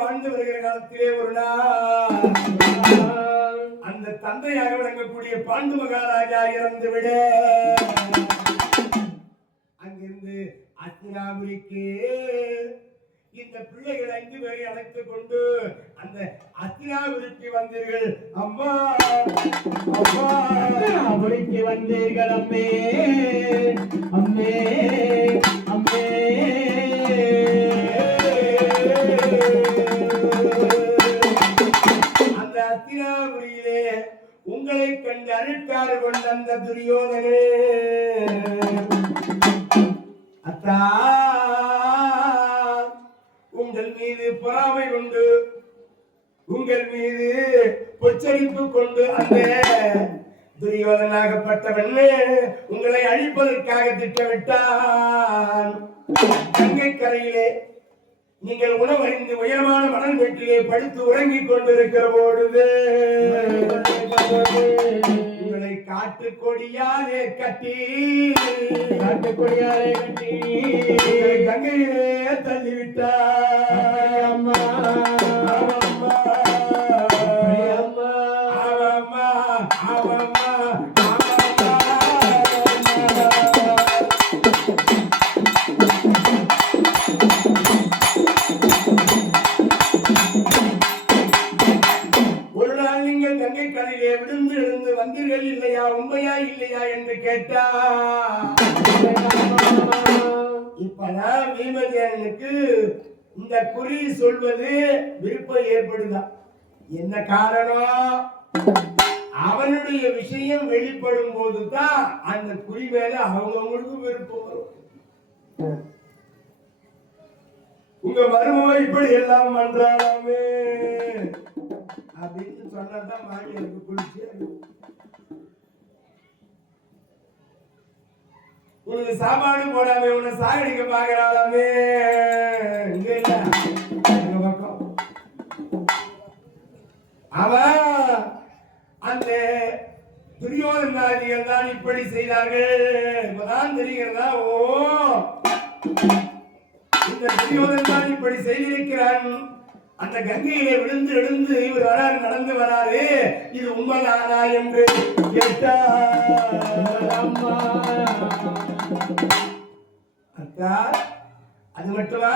வாழ்ந்து வருகிற காலத்திலே ஒரு நாள் அந்த தந்தையாக விளங்கக்கூடிய பாண்டு மகாராஜா இறந்து விட அங்கிருந்து அத்தினாபுரிக்கு இந்த பிள்ளைகள் 5 பேரை அழைத்துக் கொண்டு அந்த அத்தினாபுரிக்கு வந்தீர்கள். அம்மா அம்மா அத்தினாபுரிக்கு வந்தீர்கள். அம்மே அம்மே அம்மே அந்த அத்தினாபுரியிலே உங்களை கண்டு அருட்காறு கொண்ட அந்த துரியோதனே, அத்தா உங்கள் மீது பொறாமை கொண்டு உங்கள் மீது பொச்சரிப்பு கொண்டு அந்த துரியோதனாகப்பட்டவன் உங்களை அழிப்பதற்காக திட்டமிட்டான். கங்கை கரையிலே நீங்கள் உணவறிந்து உயரமான மணல் வீட்டிலே படுத்து உறங்கிக் கொண்டிருக்கிற பொழுது உங்களை காட்டுக்கொடியாலே கட்டி கங்கையிலே தள்ளிவிட்டார். அம்மா அம்மா அம்மா அம்மா விழுந்து எழுந்து வந்தீர்கள் இல்லையா, உண்மையா இல்லையா என்று கேட்டா இப்பதான் வீமதேனுக்கு இந்த குறி சொல்வது விருப்பம் ஏற்படுதான். என்ன காரணம்? அவனுடைய விஷயம் வெளிப்படும் போதுதான் அந்த குறி மேல அவங்களுக்கு விருப்பம் வரும். உங்க மருமக இப்படி எல்லாம் பண்றாமே அப்படின்னு சொன்னதான் மாடி எனக்கு குளிச்சு உனக்கு சாப்பாடு போடாம உன்னை சாகடிக்க பாக்குறாளாமே. இங்க இல்ல எங்க பக்கம் அவன் அந்த துரியோதனாதிகள் தான் இப்படி செய்தார்கள். இப்பதான் தெரிகிறதா, ஓ இந்த துரியோதன் தான் இப்படி செய்திருக்கிறான். அந்த கங்கையிலே விழுந்து எழுந்து இவர் வராரு, நடந்து வராரு, இது உண்மைதானா என்று கேட்டார். அத்தா அது மட்டுமா,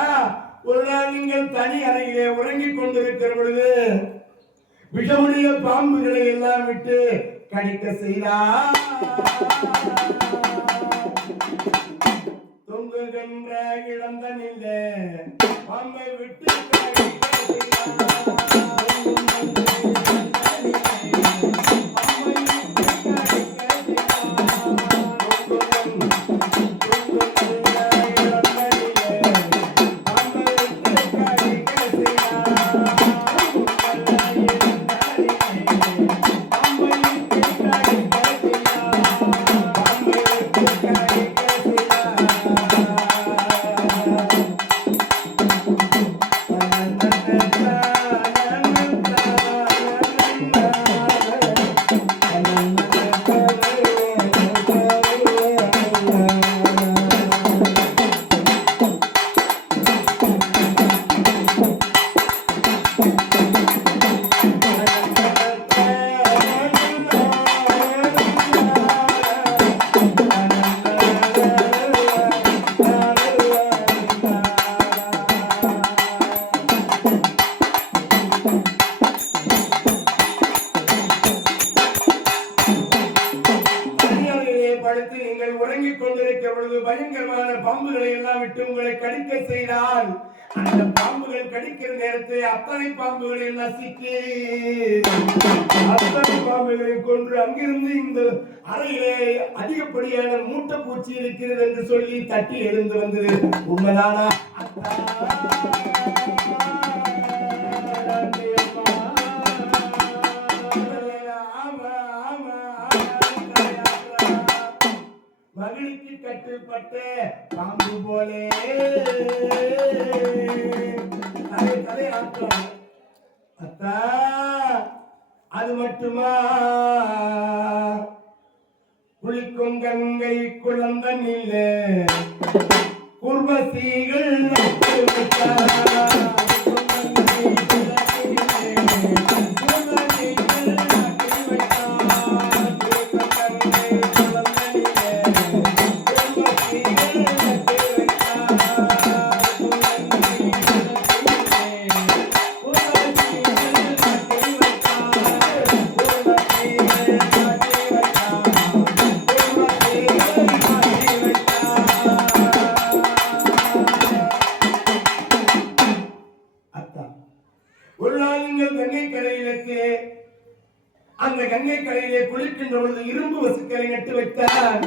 ஒரு நாள் நீங்கள் தனி அறையிலே உறங்கிக் கொண்டிருக்கிற பொழுது விஷமுடைய பாம்புகளை எல்லாம் விட்டு கடிக்க செய்தார். தொங்குகின்ற இழந்தனில்ல பாம்பை விட்டு படுத்து நீங்கள் உறங்கிக் கொண்டிருக்கிற பொழுது பயங்கரமான பாம்புகளை எல்லாம் விட்டு உங்களை கடிக்க செய்தால் அந்த பாம்புகள் கடிக்கிற நேரத்தை அத்தனை பாம்புகளை நசுக்கி அத்தனை பாம்புகளை கொன்று அங்கிருந்து இந்த அறையிலே அதிகப்படியான மூட்டைப்பூச்சி இருக்கிறது என்று சொல்லி தட்டி எழுந்து வந்தது. உண்மைதானா? மகிழ்ச்சி கட்டுப்பட்டு பாம்பு போலே தலை ஆட்டம். அத்தா அது மட்டுமா? குளிக்கும் கங்கை குழந்தனில் குர்வசிகள் அந்த கங்கை கரையிலே குளிக்கின்ற பொழுது இரும்பு வசுக்களை நட்டு வைத்தார்.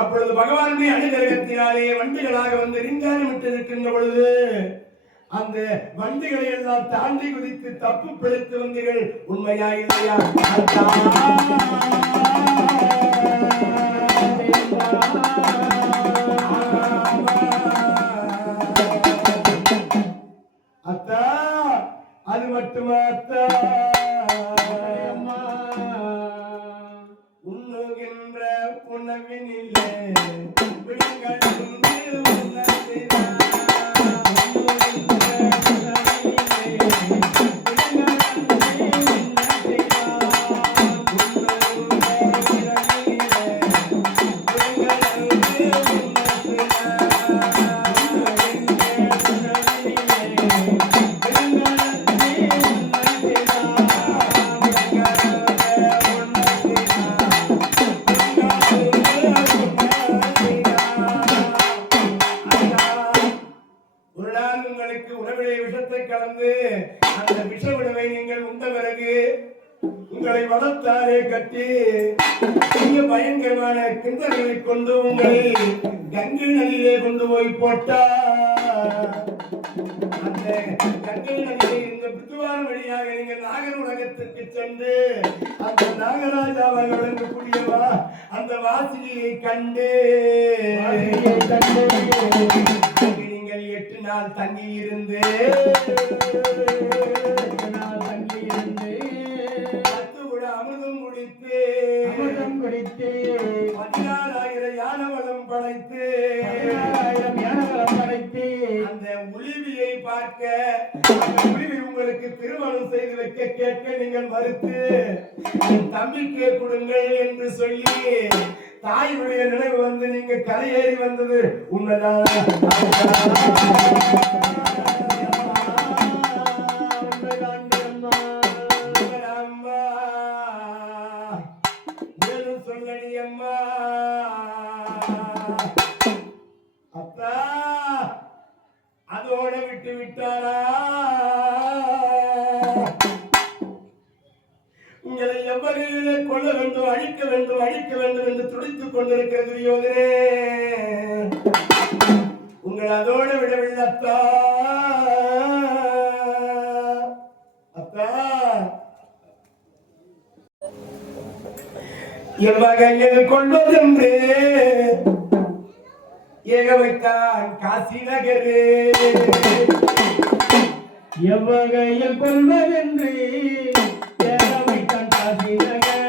அப்பொழுது பகவானுடைய அனுகிரகத்தினாலே வண்டிகளாக வந்து ரிங்காரமிட்டு இருக்கின்ற பொழுது அந்த வண்டிகளை எல்லாம் தாண்டி குதித்து தப்பு பிழைத்து வந்தீர்கள். உண்மையா இல்லையா? அத்தா அது மட்டுமா? அத்தா உண்ணுகின்ற உணவினிலே அந்த விஷ உணவை நீங்கள் உண்ட பிறகு உங்களை வளர்த்தாரே கட்டி பயங்கரமான கிண்டல்களை கொண்டு உங்களை கங்கை நதியிலே கொண்டு போய் போட்டா அந்த கங்கை நதியை இந்த பித்துவான் வழியாக நீங்கள் நாகர் உலகத்திற்கு சென்று அந்த நாகராஜாவாக விளங்கக்கூடியவா அந்த வாசியை கண்டு நீங்கள் 8 நாள் தங்கி இருந்து 10 கூட அமிர்தம் குடித்து 16,000 யானவளம் படைத்து அந்த உளிவியை பார்க்க அந்த உளிவி உங்களுக்கு திருமணம் செய்து வைக்க கேட்க நீங்கள் மறுத்து தம்பிக்கே கொடுங்கள் என்று சொல்லி தாயுடைய நினைவு வந்து நீங்க கரையேறி வந்தது உண்மைதான். சொல்லடி அம்மா. அப்பா அதோட விட்டு விட்டாரா? உங்களை எவ்வகையிலே கொள்ள வேண்டும், அழிக்க வேண்டும், அழிக்க வேண்டும் என்று துடித்துக் கொண்டிருக்கிறது துரியோதனே. உங்கள் அதோடு விடவில்லை அத்தா. அத்தா எவ்வகையில் கொள்வதென்று ஏக வைத்தான் காசி நகரே. எவ்வகையில் கொள்வதென்று ஏக வைத்தான் காசி நகர்.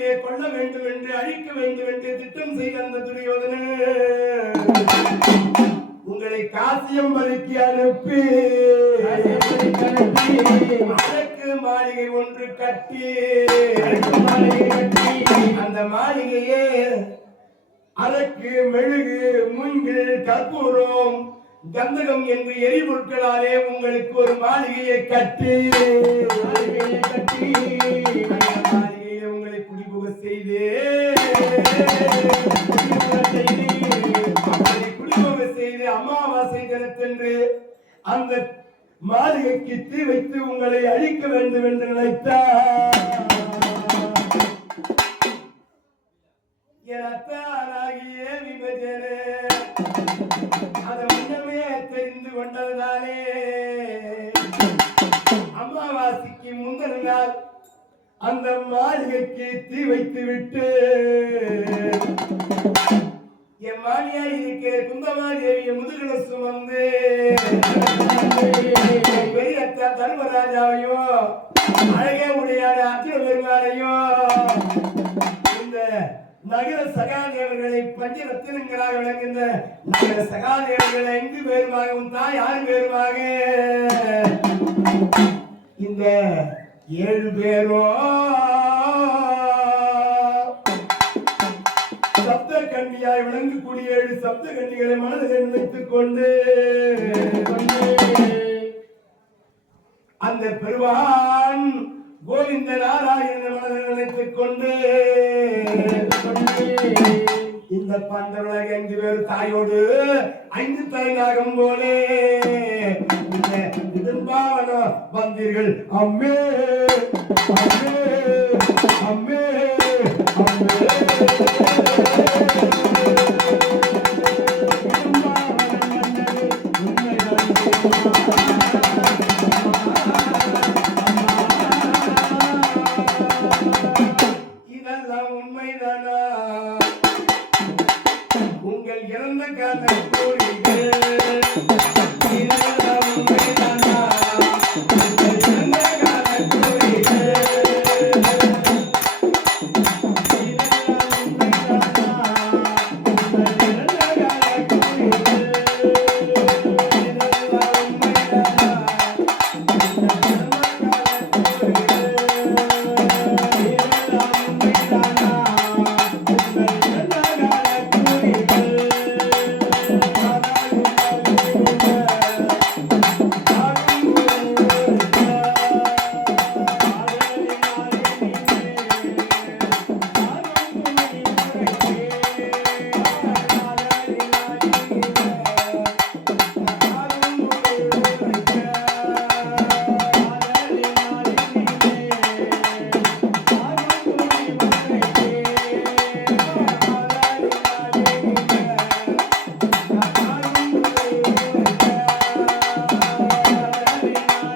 மாளிகையிலே கொள்ள வேண்டும் என்று அழிக்க வேண்டும் என்று திட்டம் செய்த அந்த துரியோதனன் உங்களை காசியம் பலிக்கு அனுப்பி அதற்கு மாளிகை ஒன்று கட்டி அந்த மாளிகையே அதற்கு மெழுகு மூங்கில் கற்பூரம் கந்தகம் என்று எரிபொருட்களாலே உங்களுக்கு ஒரு மாளிகையை கட்டி மாளிகையை உங்களை குடிபுக செய்து குடிபுக செய்து அமாவாசை தினத்தன்று அந்த மாளிகைக்கு தீ வைத்து உங்களை அழிக்க வேண்டும் என்று நினைத்தார். எனத்தானாகிய விபஜனே அதை முன்னமே தெரிந்து கொண்டதாலே அமாவாசைக்கு முந்தின நாள் அந்த மாளிகைக்கு தீ வைத்து விட்டு என் மாமியா இருக்கிற குந்தமாதேவிய முதுகுல சுமந்து பெரியத்தா தர்மராஜாவையும் அழகே உடையாட அர்ஜுன பெருமாளையும் இந்த நகர சகாதேவர்களை பஞ்சரத்தினங்களாக விளங்குகின்ற நகர சகாதேவர்களை 5 பேருமாகவும் தாய் 6 பேருமாக இந்த 7 பேரும் சப்த கன்னியாய் விளங்கக்கூடிய 7 சப்த கன்னிகளை மனதில் நினைத்துக் கொண்டு அந்த பெருவான் கோவிந்த நாராயண மனதில் நினைத்துக் கொண்டு இந்த பாண்டவர்களாக 5 பேர் தாயோடு 5 தலைநாகம் போலே இடும்பாவன வந்தீர்கள். அம்மே அம்மே அம்மே அம்மே இதெல்லாம் உண்மைதானா? உங்கள் இறந்த கால கோரிகள் இதெல்லாம் உண்மைதானா? உங்கள் இறந்த கால கோரிகள் இதெல்லாம் உண்மைதானா? உங்கள் இறந்த கால கோரிகள் இதெல்லாம்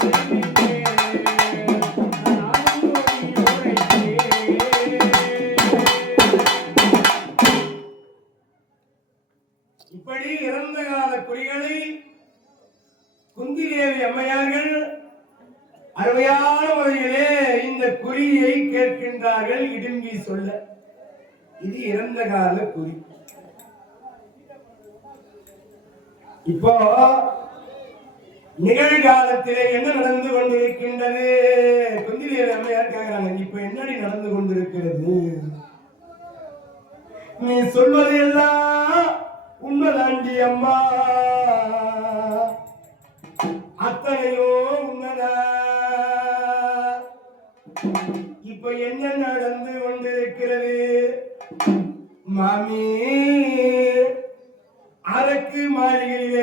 உண்மைதானா? இப்படி இறந்த கால குறிகளை குந்திதேவி அம்மையார்கள் அருமையான முறையிலே இந்த குறியை கேட்கின்றார்கள் இடும்பி சொல்ல. இது இறந்த கால குறி. இப்போ நிகழ்காலத்திலே என்ன நடந்து கொண்டிருக்கின்றது? குந்திதேவி அம்மையார் கேட்கிறாங்க, இப்ப என்னடி நடந்து கொண்டிருக்கிறது? நீ சொல்வது எல்லாம் உண்மைதாண்டி அம்மா, அத்தனையோ உண்மைதா. இப்ப என்ன நடந்து கொண்டிருக்கிறது மாமி? அரக்கு மாளிகையில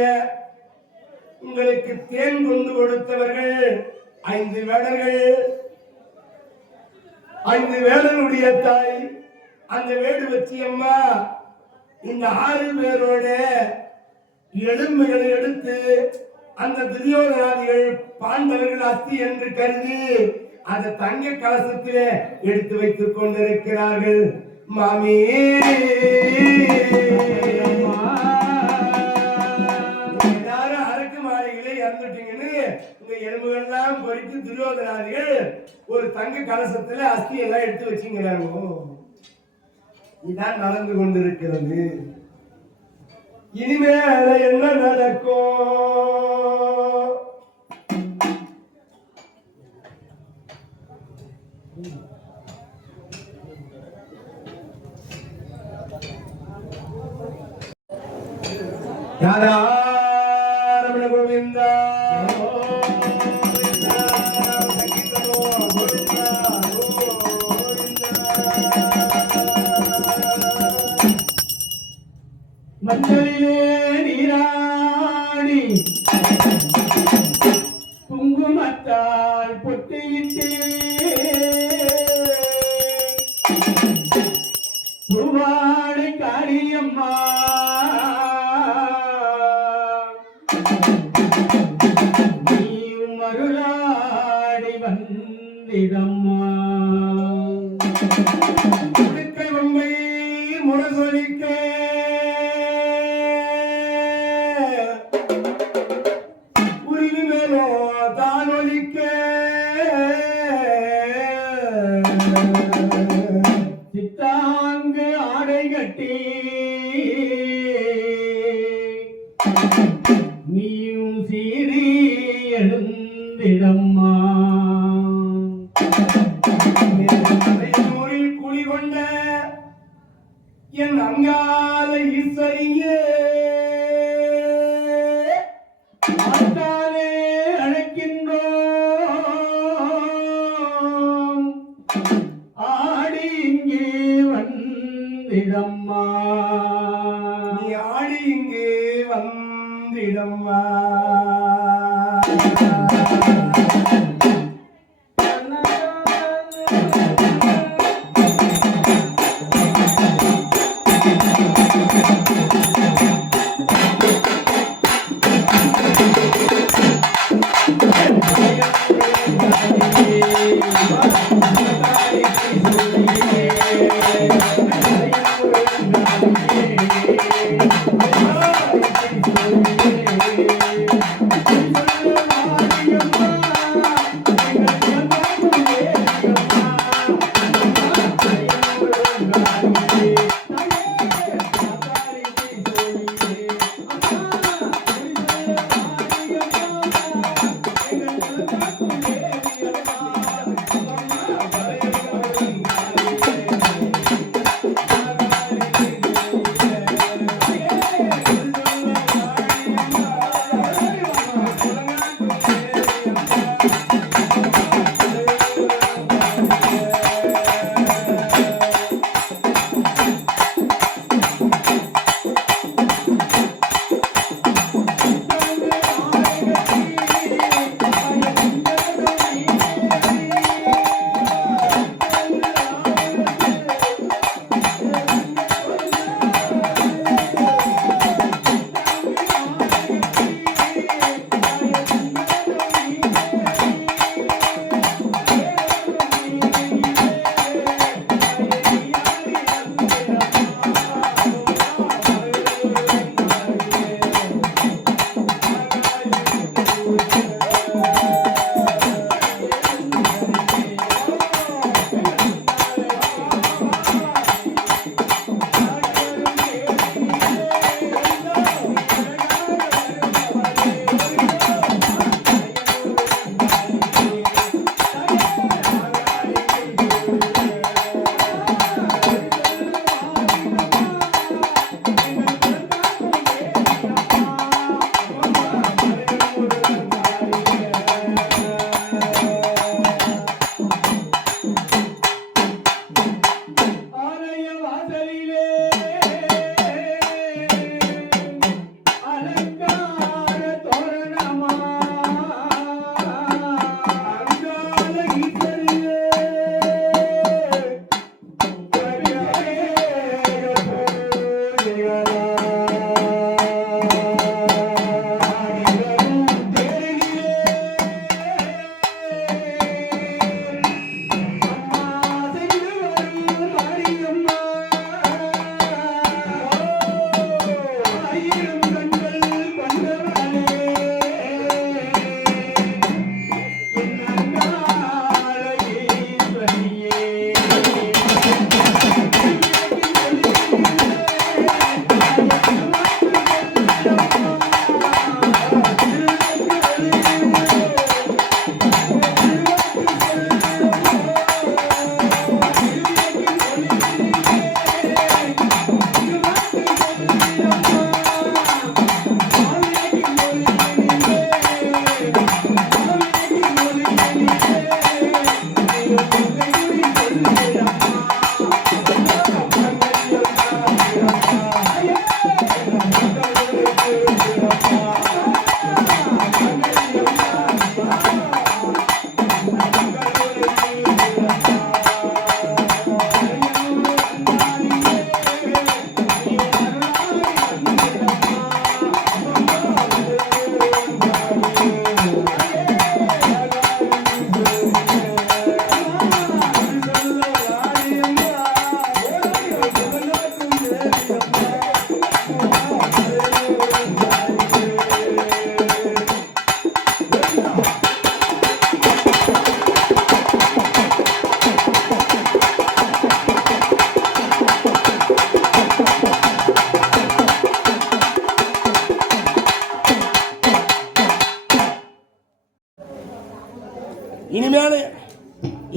உங்களுக்கு தேன் கொண்டு கொடுத்தவர்கள் 5 வேடர்கள். 5 வேடனுடைய தாய் அந்த வேடு வச்சி அம்மா இந்த 6 பேரோட எலும்புகளை எடுத்து அந்த துரியோதனாதிகள் பாண்டவர்கள் அஸ்தி என்று கருதி அந்த தங்க கலசத்திலே எடுத்து வைத்துக் கொண்டிருக்கிறார்கள். மாமி எல்லாரும் அரக்கு மாளிகையிலே இறந்துட்டீங்கன்னு உங்க எலும்புகள்லாம் பொறித்து துரியோதனாதிகள் ஒரு தங்க கலசத்துல அஸ்தி எல்லாம் எடுத்து வச்சுங்கிறாங்க. இதான் நடந்து கொண்டிருக்கிறது. இனிமேல என்ன நடக்கும்? ராதா ரமண கோவிந்தா மஞ்சளிலே நீராடி குங்குமத்தால் பொட்டியிட்டே பூவாடை காரியம்மா நீயும் மருளாடி வந்திடம்மா உடுக்கை பொம்மை முரசொலிக்க உருவி மேலோ தான் ஒலிக்க சித்தாங்கு ஆடை கட்டி நீயும் சீறி எழுந்திடம்மா ஊரில் குழி கொண்ட என் அங்கால ஈஸ்வரியே ஆட்டாலே அழைக்கின்றோம் ஆடி இங்கே வந்திடம்மா நீ ஆடி இங்கே வந்திடம்மா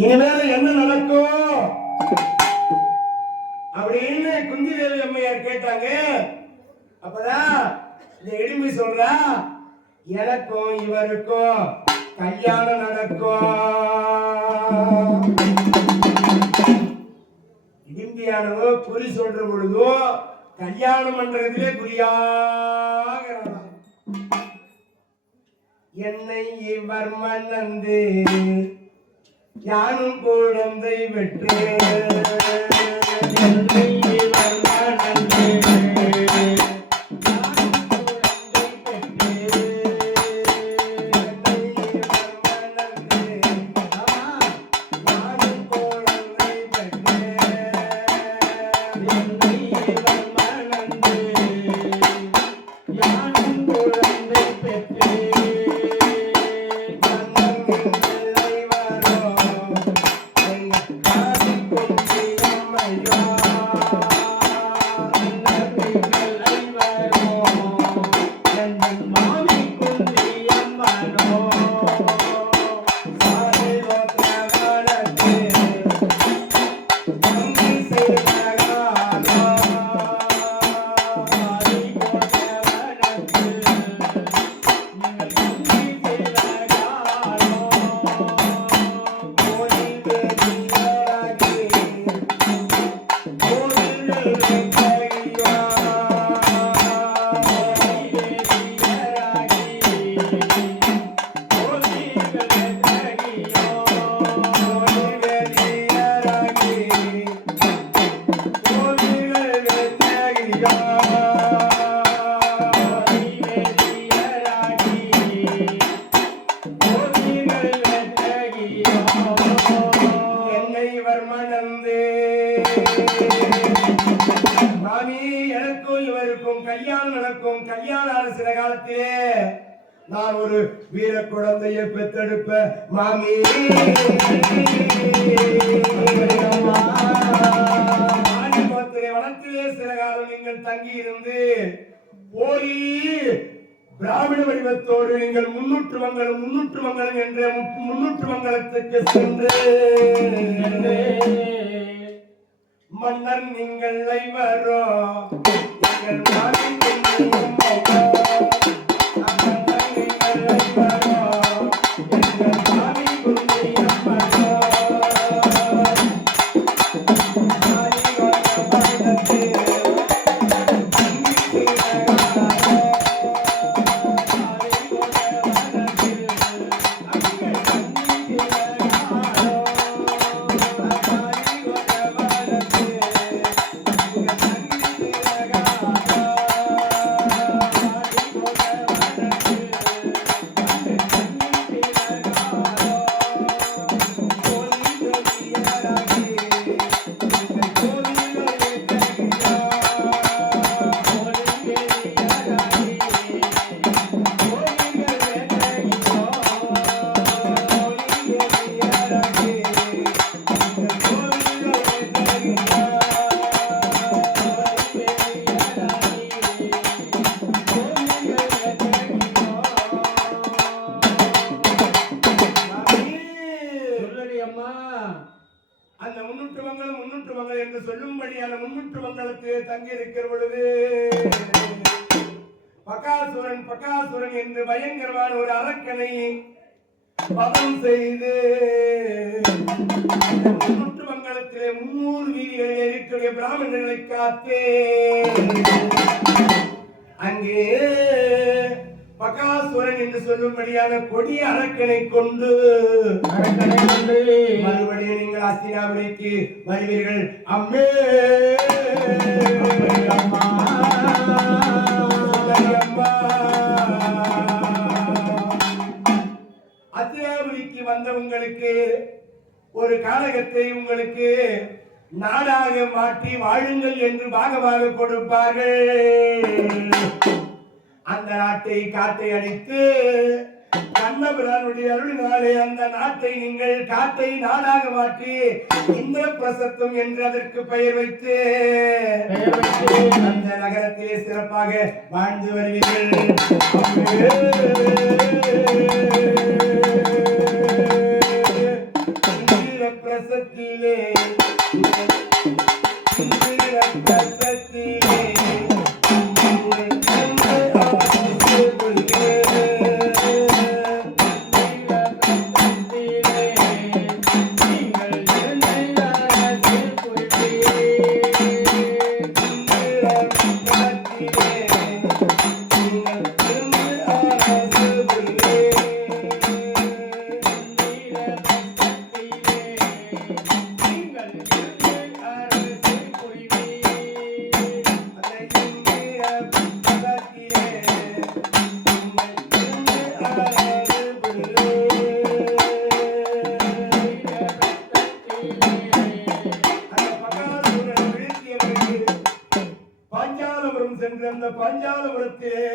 இனிமேல என்ன நடக்கும் அப்படின்னு குந்தி தேவி அம்மையார் கேட்டாங்க. அப்பதான் இந்த இடிமை சொல்றா, எனக்கும் இவருக்கும் கல்யாணம் நடக்கும். இடிம்பியானவோ குறி சொல்ற பொழுதோ கல்யாணம் பண்றதுலே குறியாக என்னை இவர் மன்னந்து யானும் குழந்தை பெற்று என்னை இவர் மன்னந்து கல்யாணம் நடக்கும். கல்யாணம் சில காலத்திலே நான் ஒரு வீர குழந்தையை பெத்தெடுப்ப மாமி. வனத்திலே சில காலம் நீங்கள் தங்கி இருந்து போய் பிராமண வடிவத்தோடு நீங்கள் முன்னூற்று மங்கலம் என்ற முன்னூற்று மங்கலத்துக்கு சென்று மன்னர் நீங்கள் ஐவரோ எங்கள் நாட்டின் என்று சொல்லும்படியான முன்னூற்று மங்கலத்தில் தங்கி இருக்கிற பொழுது பகாசுரன் என்று பயங்கரமான ஒரு அரக்கனை வதம் செய்து முன்னூற்று மங்கலத்திலே 300 வீதிகளில் இருக்கிற பிராமணர்களை காத்து அங்கே பகாசுரன் என்று சொல்லும்படியான கொடிய அரக்கனை கொண்டு மறுபடியும் நீங்கள் அஸ்தினாபுரிக்கு வருவீர்கள். அம்மே அஸ்தினாபுரிக்கு வந்த உங்களுக்கு ஒரு காலகத்தை உங்களுக்கு நாடாக மாற்றி வாழுங்கள் என்று பாகமாக கொடுப்பார்கள். அந்த நாட்டை காட்டை அடித்து கண்ணபிரானுடைய அருளினாலே அந்த நாட்டை நீங்கள் காட்டை நாடாக மாற்றி இந்திர பிரசத்தம் என்று அதற்கு பெயர் வைத்து அந்த நகரத்திலே சிறப்பாக வாழ்ந்து வருவீர்கள். அந்த பாஞ்சாலபுரத்திலே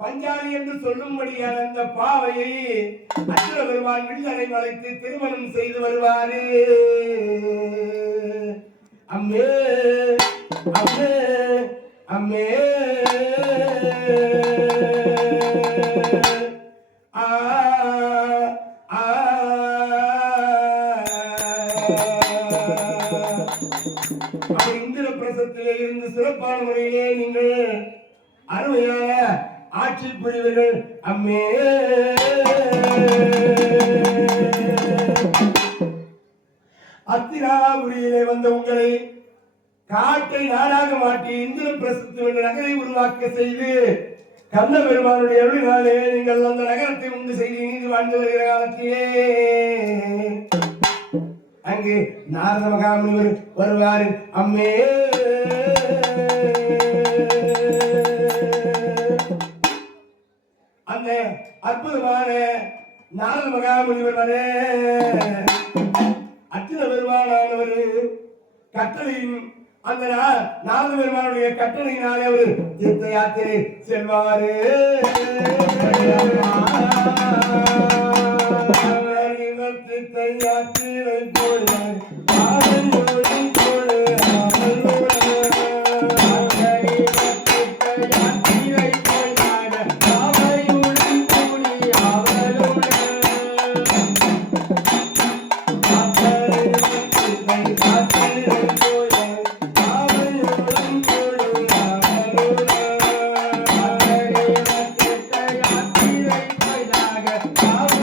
பஞ்சாலி என்று சொல்லும்படியான அந்த பாவையை அசுர பெருமான் வில்லனை வளைத்து திருமணம் செய்து வருவாரு. அம்மே அம்மே அம்மே இந்திர பிரசத்திலே இருந்து சிறப்பான முறையிலே நீங்கள் அருமையான ஆட்சி புரிவர்கள். அம்மே அத்திராபுரியிலே வந்த உங்களை காட்டை நாடாக மாற்றி இந்திர பிரசத்து என்ற நகரை உருவாக்க செய்து கந்த பெருமானுடைய அருளினாலே நீங்கள் அந்த நகரத்தை உண்டு செய்து நீதி வாழ்ந்து வருகிற காலத்திலே அங்கு நாரத மகாமுனிவர் வருவார். அம்மே அந்த அற்புதமான நாரத மகாமுனிவர் வர அச்சுத பெருமானானவர் கட்டளையின் அந்த நாரத பெருமானுடைய கட்டளையினாலே அவர் தீர்த்த யாத்திரை செல்வாரு. தீர்த்த யாத்திரை போனார் Bye.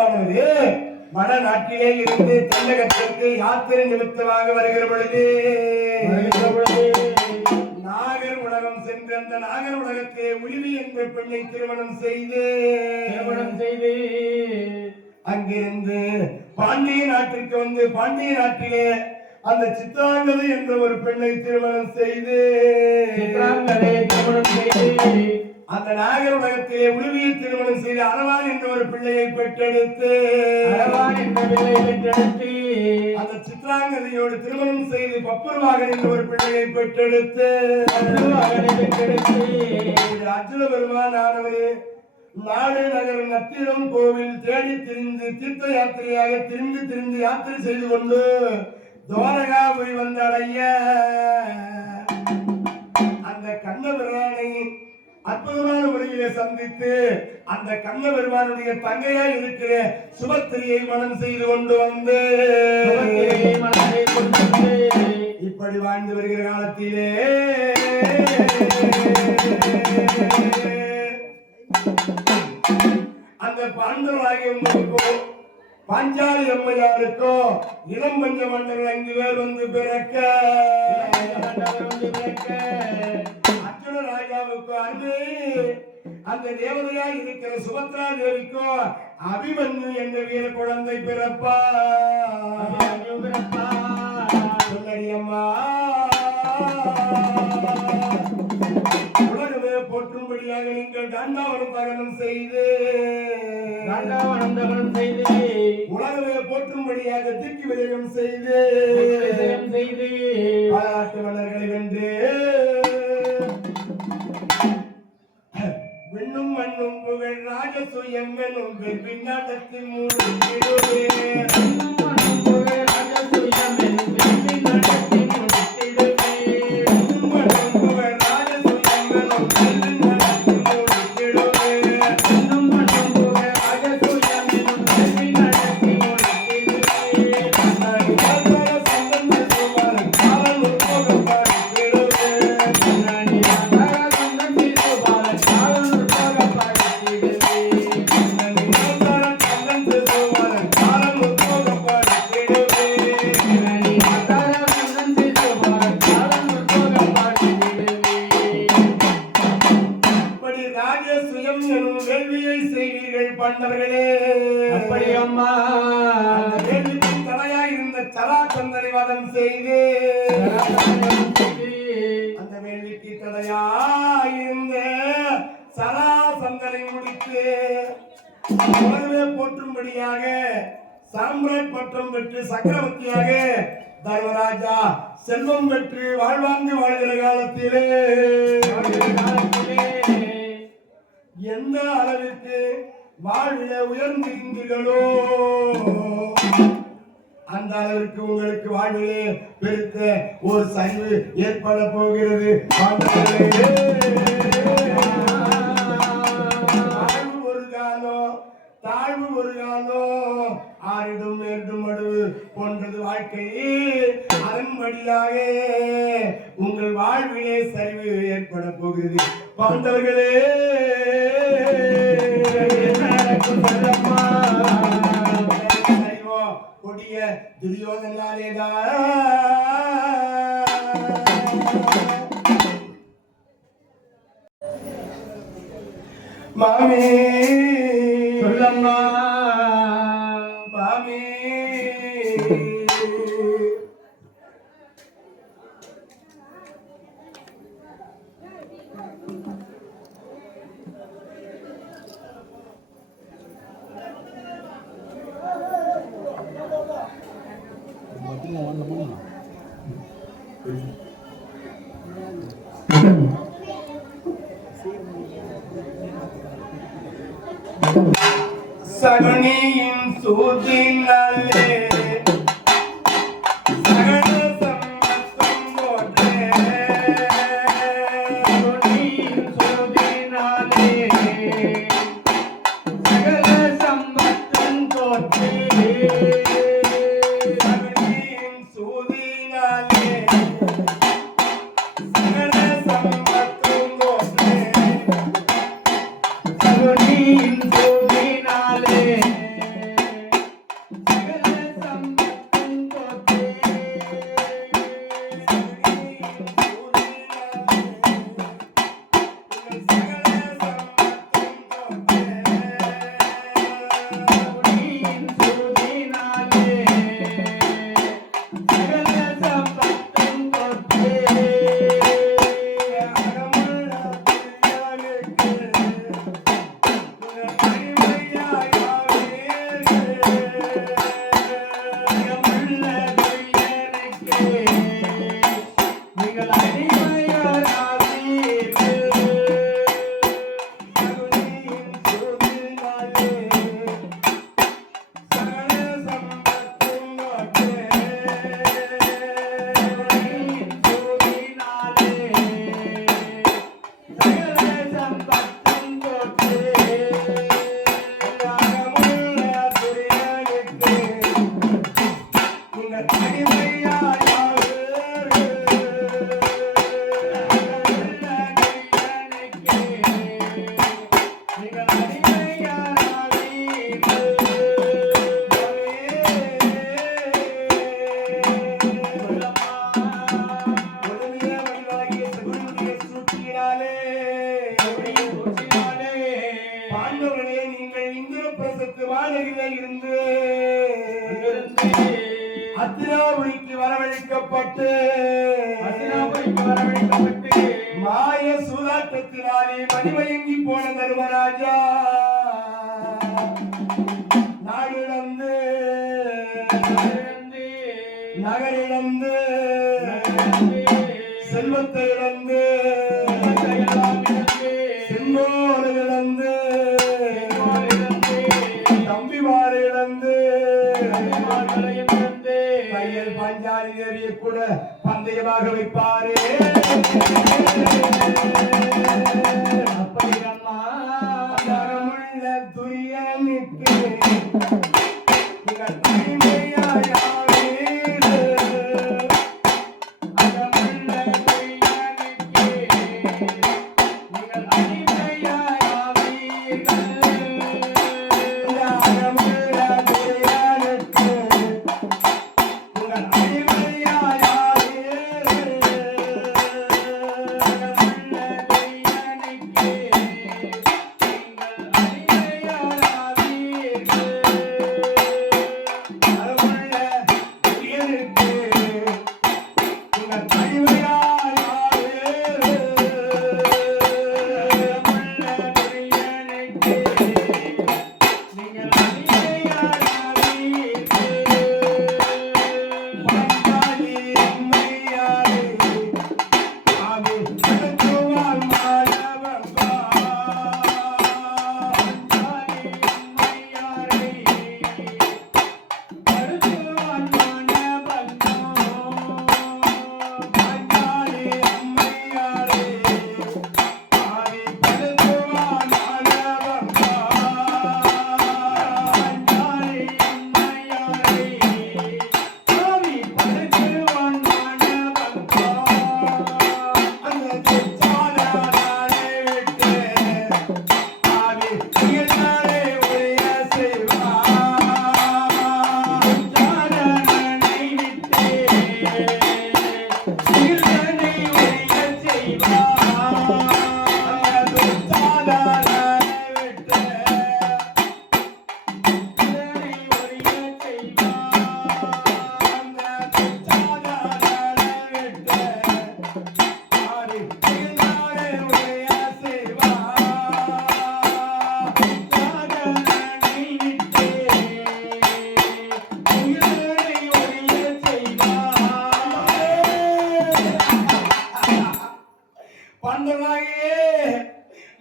பகவானது வடநாட்டிலே இருந்து தமிழகத்திற்கு யாத்திரை நிமித்தமாக வருகிற பொழுது நாகர் உலகம் சென்று அந்த நாகர் உலகத்திலே உளிவி என்ற பெண்ணை திருமணம் செய்து அங்கிருந்து பாண்டிய நாட்டிற்கு வந்து பாண்டிய நாட்டிலே அந்த சித்ராங்கதை என்ற ஒரு பெண்ணை திருமணம் செய்து அந்த நாகர் உலகத்திலே உளிவியை திருமணம் செய்து அரவான் என்ற ஒரு பிள்ளையை பெற்றெடுத்து அந்த சித்ராங்கதையோடு திருமணம் செய்து பப்புருவாகன் என்ற ஒரு பிள்ளையை பெற்றெடுத்து அர்ஜுன பெருமான் ஆனவர் நாடு நகர் நத்திரம் கோவில் தேடி திரிந்து தீர்த்த யாத்திரையாக திரிந்து யாத்திரை செய்து கொண்டு துவாரகா போய் வந்தடைய அந்த கண்ணபிரானை அற்புதமான முறையிலே சந்தித்து அந்த கண்ணபெருமானுடைய தங்கையாய் இருக்கிற சுபத்திரியை மனம் செய்து கொண்டு வந்து இப்படி வாழ்ந்து வருகிற காலத்திலே அந்த பாண்டவராகிய உங்களுக்கும் பாஞ்சாலி அம்மையாருக்கோ இளம் பஞ்ச மண்டலம் 5 பேர் வந்து பிறக்க அர்ஜுன ராஜாவுக்கு அருமை அந்த தேவதையாய் இருக்கிற சுபத்ரா தேவிக்கோ அபிமன்யு என்ற வீர குழந்தை பிறப்பா சொல்லடி அம்மா உலகமே போற்றும்படியாக நீங்கள் தாண்டாவனம் தகனம் செய்து உலகமே போற்றும்படியாக திக்கு விஜயம் செய்து பாராட்டு மன்னர்களை வென்று விண்ணும் மண்ணும் புகழ் ராஜசூயம் எனும் பின்னாட்டத்தின் மூடிடுவே அந்த வேள்விக்கு தடையாயிருந்த சராசந்தனை முடித்து உலகமே போற்றும்படியாக சாம்ராட் பட்டம் பெற்று சக்கரவர்த்தியாக தர்மராஜா செல்வம் பெற்று வாழ்வாங்கு வாழ்கிற காலத்திலே எந்த அளவிற்கு வாழ்வில உயர்ந்திருந்தீர்களோ அந்த அளவிற்கு உங்களுக்கு வாழ்விலே பெருத்த ஒரு சரிவு ஏற்பட போகிறது. ஒரு காலம் தாழ்வு ஒரு காலம் ஆறிடும் நேர்டும் மடுவு போன்றது வாழ்க்கை. அதன்படியாக உங்கள் வாழ்விலே சரிவு ஏற்பட போகிறது. பாண்டவர்களே கொடிய துரியோதனாலேதான் மாமி சொல்லம்மா மாமி சகுனியின் சூதினாலே சகல சம்பத்தும் போற்றே. சகுனியின் சூதினாலே சகல சம்பத்தும் போற்றே. சகுனியின் சூதினாலே சகல சம்பத்தும் போற்றே. சகுனியின் அருகிலே இருந்து அத்திராபுரிக்கு வரவழைக்கப்பட்டு மாய சூதாட்டத்தினாலே மணிமயங்கி போன தர்மராஜா நாடிழந்து நகரிழந்து செல்வத்தை இழந்து செங்கோலை இழந்து தம்பிமாரை இழந்து கையில் பஞ்சாரி தேவியை கூட பந்தயமாக வைப்பாரே. அப்படி அம்மா தரமுள்ள துரியனுக்கு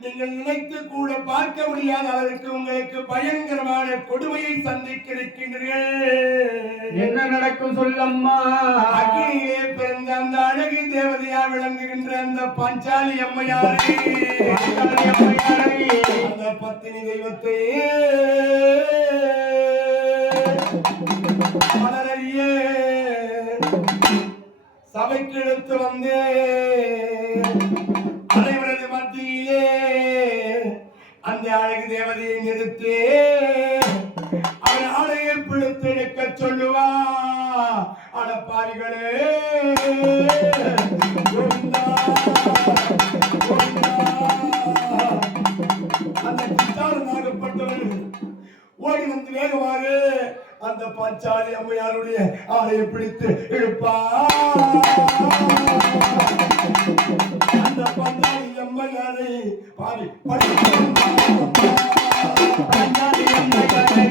நீங்கள் நினைத்து கூட பார்க்க முடியாத அளவிற்கு உங்களுக்கு பயங்கரமான கொடுமையை சந்திக்கின்றீர்கள். என்ன நடக்கும் சொல்லம்மா? அக்கினியிலே பிறந்த அந்த அழகு தேவதையா விளங்குகின்ற அந்த பஞ்சாலி அம்மையாரை அந்த பத்தினி தெய்வத்தை மலரறிய சபைக்கு எடுத்து வந்து அனைவரது மத்தியிலே அந்த அழகு தேவதையை நிறுத்தி அவன் ஆடையை பிடித்தெடுக்க சொல்லுவா. அடப்பாரிகளே, அந்த கிட்டாரனாகப்பட்டவன் ஓடி வந்து வேகமாக அந்த பஞ்சாலி அம்மையாருடைய ஆடையை பிடித்து இழுப்பா. அந்த பஞ்சாலி அம்மையாரை பாவி பஞ்சாலி அம்மையாரை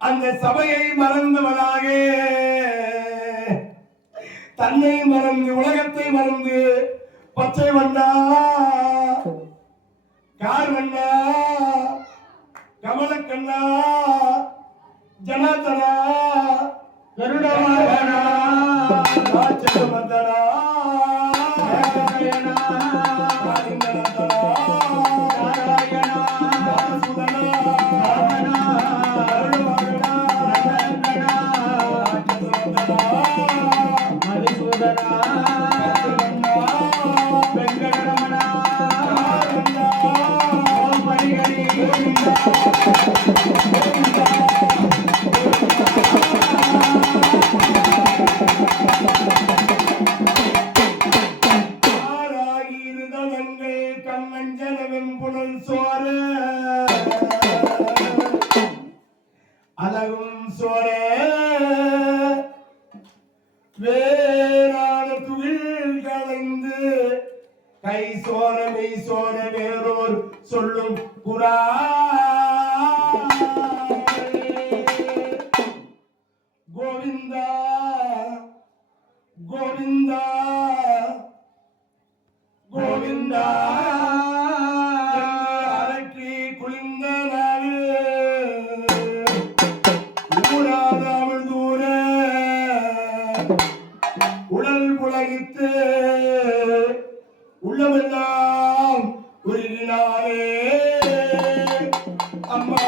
அந்த சபையை மறந்தவனாக தன்னை மறந்து உலகத்தை மறந்து பச்சை வண்ணா கார் வண்ணா கமலக்கண்ணா ஜனாதனா கருடவாகனா ராஜகமந்தனா நாராயணா நாராயணா வாசுதனா ராமனா கருடவாகனா நந்தனா ராஜகமந்தனா மதுசூதனா வெங்கடரமணா ஓம் ஹரி கோவிந்தா அழகும் சோர வேறான துகில் கலைந்து கை சோர மெய் சோர வேறோர் சொல்லும் புறா கோவிந்தா கோவிந்தா கோவிந்தா அரற்றி குளிந்த நாள் ஊராதாமல் தூர உடல் புலகித்து உள்ளமெல்லாம் உருகினாரே அம்மா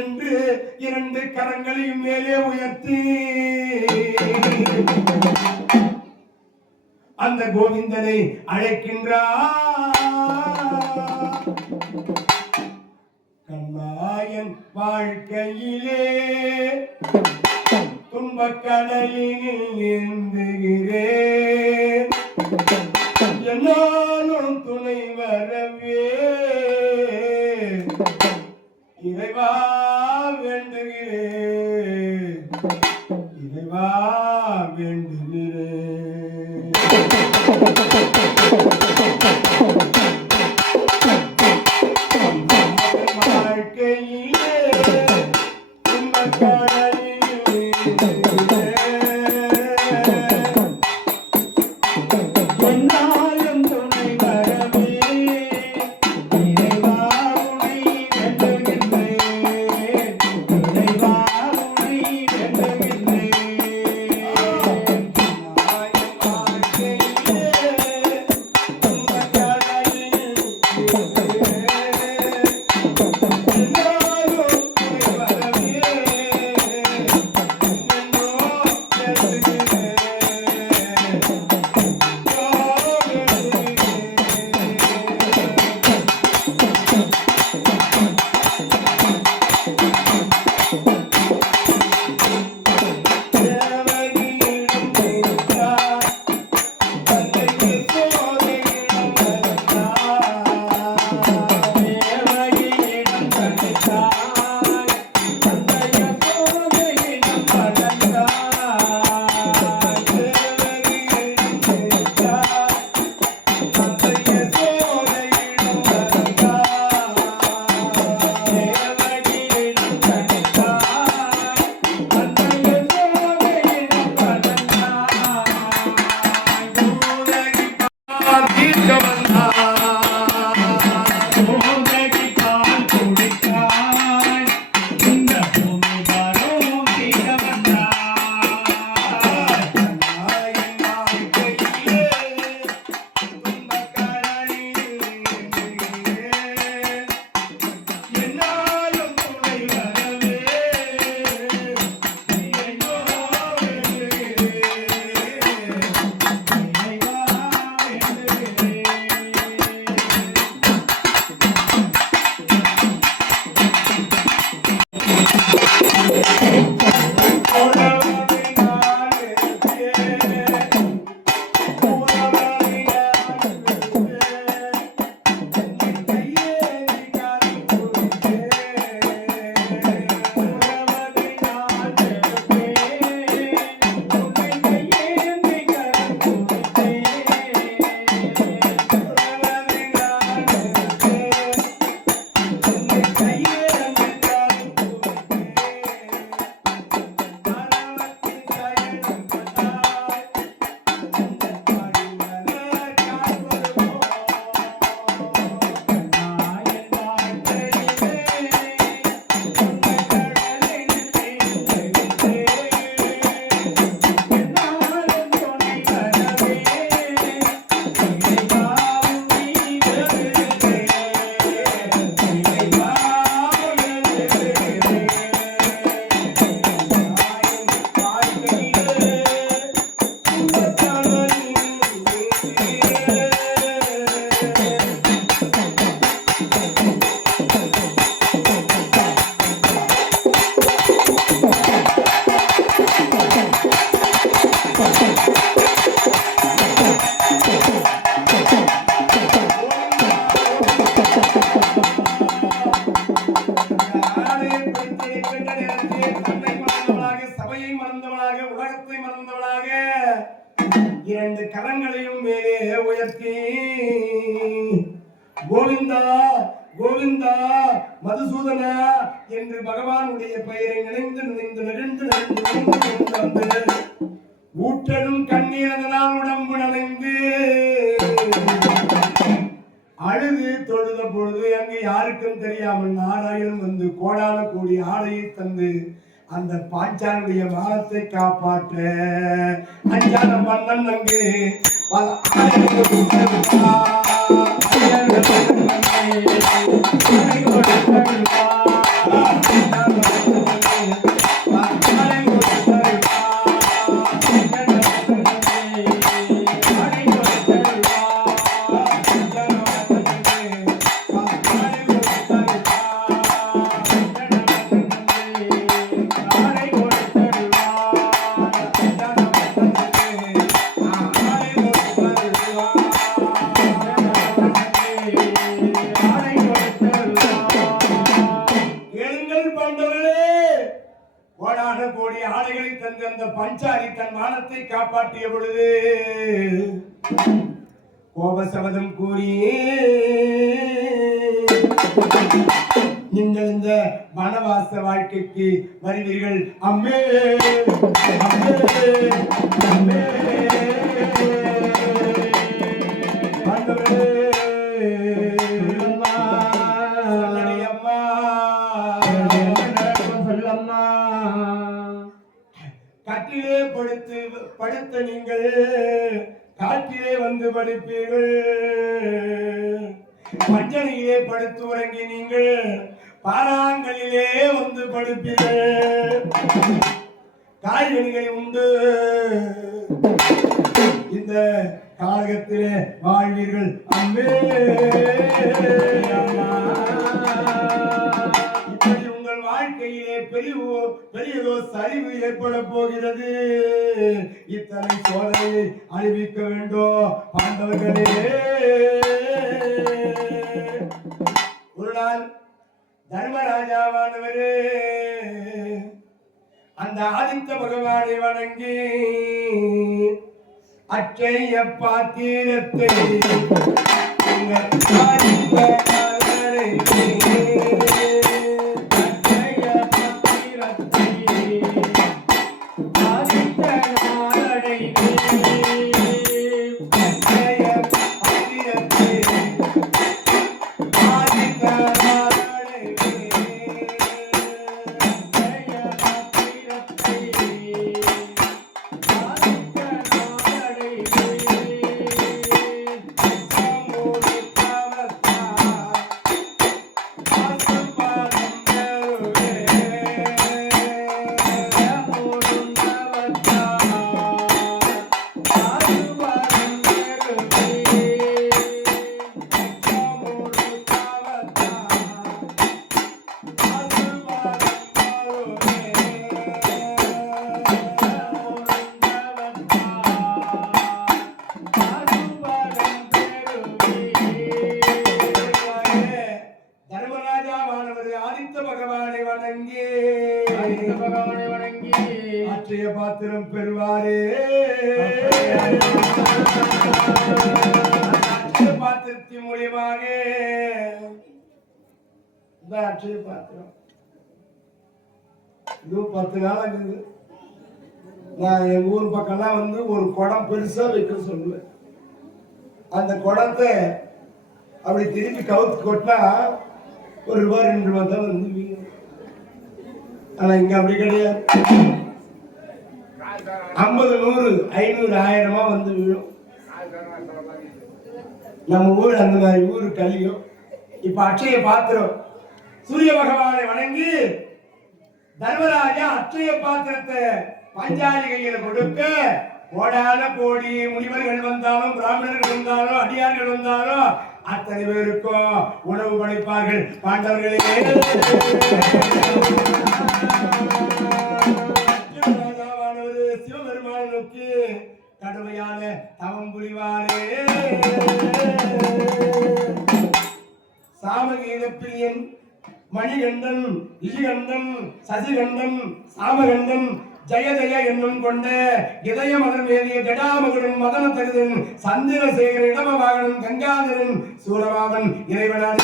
என்று இரண்டு கரங்களையும் மேலே உயர்த்தி அந்த கோவிந்தனை அழைக்கின்றார். கண்ணாயன் வாழ்க்கையிலே துன்பக்கடலில் ஏந்துகிறேன் என்னாலும் துணை வரவே இறைவா வேண்டுகிறேன் இறைவா வேண்டுகிறேன். வாழ்க்கையிலே என்னாலும் துணை வரவே இறைவா உனை வேண்டுகின்றேன் இறைவா உனை வேண்டுகின்றேன். வாழ்க்கையிலே துன்பக்கடலில் மதுசூதனா என்று பகவானுடைய பெயரை நினைந்து நினைந்து நெகிழ்ந்து நெகிழ்ந்து வந்து ஊற்றலும் கண்ணீரதனால் உடம்பு நனைந்து அழுது தொழுத பொழுது அங்கு யாருக்கும் தெரியாமல் நாராயணன் வந்து கோடான கோடி ஆடையை தந்து அந்த பாஞ்சாலுடைய மானத்தை காப்பாற்ற அஞ்சான மன்னன் அங்கு பல கோடி ஆடைகளை தந்து அந்த பஞ்சாலி தன் மானத்தை காப்பாற்றிய பொழுது கோபசபதம் கூறி நீங்கள் இந்த வனவாச வாழ்க்கைக்கு வருவீர்கள் அம்மே அம்மே அம்மே கட்டிலே படுத்த நீங்கள் காட்டிலே வந்து படுப்பீர்கள், பஞ்சனையிலே படுத்து உறங்கி நீங்கள் பாறாங்கலிலே வந்து படுப்பீர்கள், காய்கனிகளை உண்டு இந்த காலகத்திலே வாழ்வீர்கள் அம்மே. இப்படி உங்கள் வாழ்க்கையிலே பெரியதோ சரிவு ஏற்பட போகிறது. இத்தனை சோதனையை அறிவிக்க வேண்டும் பாண்டவர்களே. ஒரு நாள் தர்மராஜாவானவரே அந்த ஆதித்த பகவானை வணங்கி அச்சைய பாத்திரத்தை பாத்திரம் பெறுவாரே. பாத்திரத்தின் மூலியமாக அட்சய பாத்திரம் இது 10 நாள் ஆகுது. நான் எங்க ஊர் பக்கம்லாம் வந்து ஒரு குடம் பெருசா வைக்க சொல்லுவேன். அந்த குடத்தை அப்படி திருப்பி கவுத்து கொட்டினா ₹1 2 தான் வந்து. ஆனா இங்க அப்படி கிடையாது. 50 100 500 1000 வந்து விழும். நம்ம ஊர் அந்த மாதிரி ஊரு கலியும். இப்ப அட்சய பாத்திரம் சூரிய பகவானை வணங்கி தர்மராஜா அட்சய பாத்திரத்தை பஞ்சாலி கையில கொடுக்க கோடான கோடி முனிவர்கள் வந்தாலும் பிராமணர்கள் வந்தாலும் அடியார்கள் வந்தாலும் அத்தனை பேருக்கும் உணவு படைப்பார்கள் பாண்டவர்களே. சிவபெருமானுக்கு கடுமையான தவம் புரிவாரே. சாமகீத பிரியன் மணிகண்டன், ரிஷிகண்டன், சசிகண்டன், சாமகண்டன் ஜெய ஜெய என்னும் கொண்ட இதய மதன் மேலிய ஜடாமகனும் மதன தகுதன் சந்திரசேகர இடமவாகனும் கங்காதரன் சூரவாதன் இறைவனான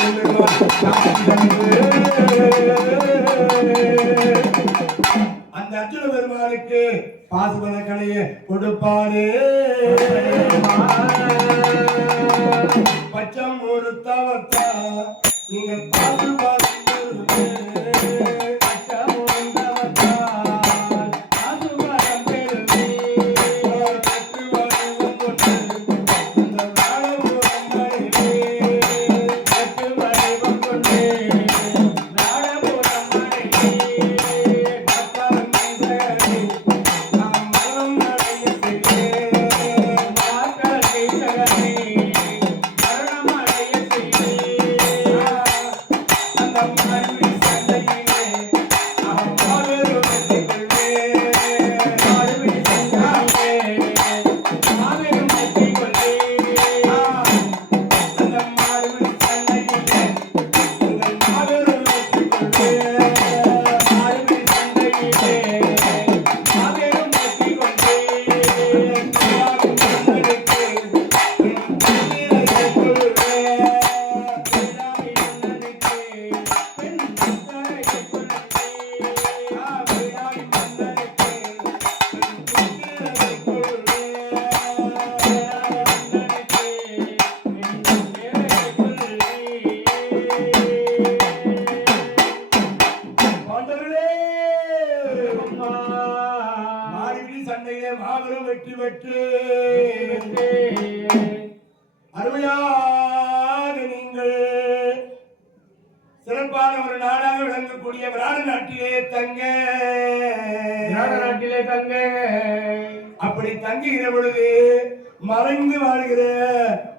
அந்த அர்ஜுன பெருமானுக்கு பாசுபத கலையை கொடுப்பாரு. பச்சம் ஒரு தவத்தா நீங்கள் பாசுபாடு சண்டையிலே மாபெரும் வெற்றி பெற்று அருமையாக நீங்கள் சிறப்பான ஒரு நாடாக விளங்கக்கூடிய விராட நாட்டிலே தங்க அப்படி தங்குகிற பொழுது மறைந்து வாழ்கிற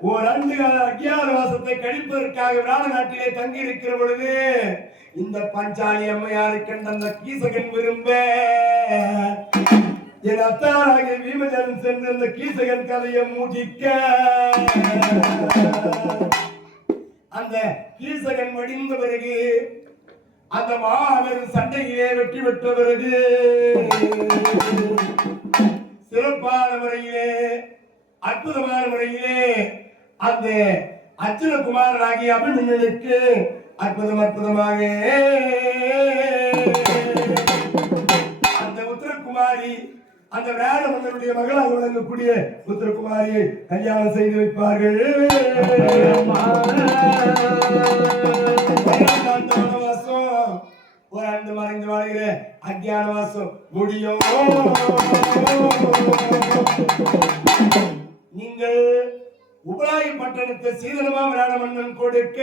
ஓராண்டு அக்ஞானவாசத்தை கழிப்பதற்காக விராட நாட்டிலே தங்கி இருக்கிற பொழுது இந்த பஞ்சாலி அம்மையாருக்கு அந்த கீசகன் விரும்ப என் அத்தாராகிய வீமஜன் சென்று அந்த கீசகன் கதையை முடிக்க அந்த கீசகன் மடிந்த பிறகு அந்த மாபெரும் சண்டையிலே வெற்றி பெற்ற பிறகு சிறப்பான முறையிலே அற்புதமான முறையிலே அந்த அர்ஜுனகுமாரனாகிய அபிமன்யுனுக்கு அற்புதமாக அந்த உத்தரகுமாரி அந்த வேடமன்னனுடைய மகளாக விளங்கக்கூடிய உத்தரகுமாரியை கல்யாணம் செய்து வைப்பார்கள். ஒரு ஆண்டு மறைந்து வாழ்கிற அக்ஞானவாசம் முடியும். நீங்கள் உபலாய பட்டணத்தை சீதனமா விராட மன்னன் கொடுக்க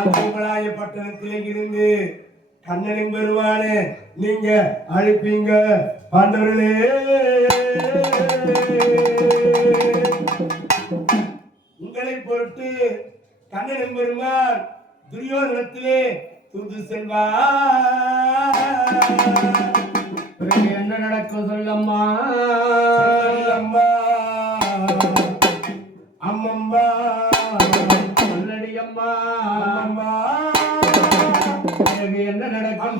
அந்த உபலாய பட்டணத்திலே இருந்து கண்ணனின் பெருமானே நீங்க அழைப்பீங்க பாண்டவர்களே. உங்களை பொருட்டு கண்ணனின் பெருமான் துரியோதனத்திலே தூது செல்வார். என்ன நடக்கும் சொல்லம்மா. அம்மம்மா சொல்லடி அம்மா. அம்மா என்ன நடக்கும்